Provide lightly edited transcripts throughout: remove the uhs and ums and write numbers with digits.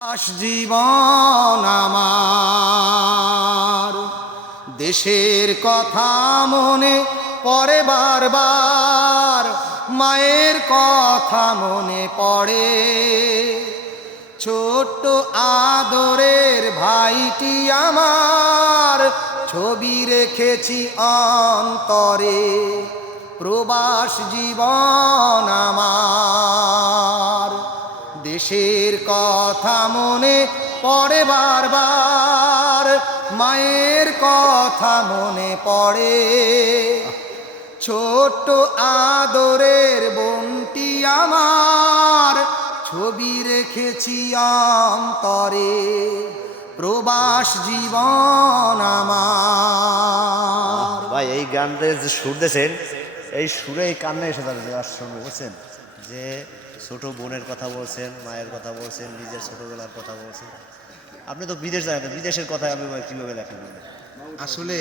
জীবন আমার দেশের কথা মনে পড়ে বারবার, মায়ের কথা মনে পড়ে। ছোট্ট আদরের ভাইটি আমার ছবি রেখেছি অন্তরে। প্রবাস জীবন আমার দেশের কথা মনে পড়ে বারবার, মায়ের কথা মনে পড়ে। ছোট্ট আদরের বোনটি আমার ছবি রেখেছি অন্তরে। প্রবাস জীবন আমার। ভাই এই গানটা যে সুর দিয়েছেন, এই সুরে এই কান্না এসে যাবে শুনবো, বুঝছেন? যে ছোট বোনের কথা বলছেন, মায়ের কথা বলছেন, নিজের ছোটবেলার কথা বলছেন। আপনি তো বিদেশ যাবেন, বিদেশের কথা আমি কিভাবে লেখেন? আসলে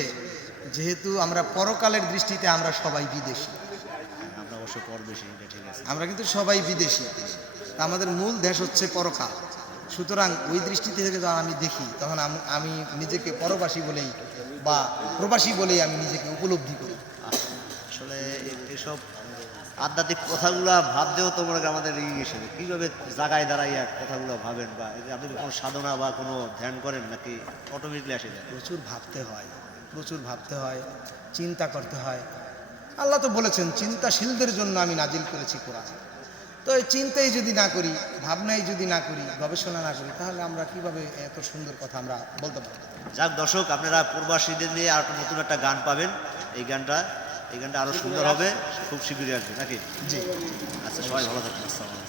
যেহেতু আমরা পরকালের দৃষ্টিতে আমরা সবাই বিদেশি, আমরা অবশ্য পরবেশি, এটা ঠিক আছে, আমরা কিন্তু সবাই বিদেশি। আমাদের মূল দেশ হচ্ছে পরকাল। সুতরাং ওই দৃষ্টি থেকে যখন আমি দেখি, তখন আমি নিজেকে পরবাসী বলেই বা প্রবাসী বলেই আমি নিজেকে উপলব্ধি করি। আসলে এসব আধ্যাত্মিক কথাগুলা ভাবতেও তো মনে করেন আমাদের কীভাবে জায়গায় দাঁড়াইয়া কথাগুলো ভাবেন, বা আপনি কোনো সাধনা বা কোনো ধ্যান করেন নাকি অটোমেটিকলি আসে যায়? প্রচুর ভাবতে হয়, প্রচুর ভাবতে হয়, চিন্তা করতে হয়। আল্লাহ তো বলেছেন চিন্তাশীলদের জন্য আমি নাজিল করেছি কোরআন। তো এই চিন্তাই যদি না করি, ভাবনাই যদি না করি, গবেষণা না করি, তাহলে আমরা কিভাবে এত সুন্দর কথা আমরা বলতে পারবো? যাক দর্শক, আপনারা প্রবাসীদের নিয়ে আর নতুন একটা গান পাবেন। এই গানটা আরো সুন্দর হবে, খুব শীঘ্রই আসবে নাকি? জি। আচ্ছা, সবাই ভালো থাকবেন। আসসালামু আলাইকুম।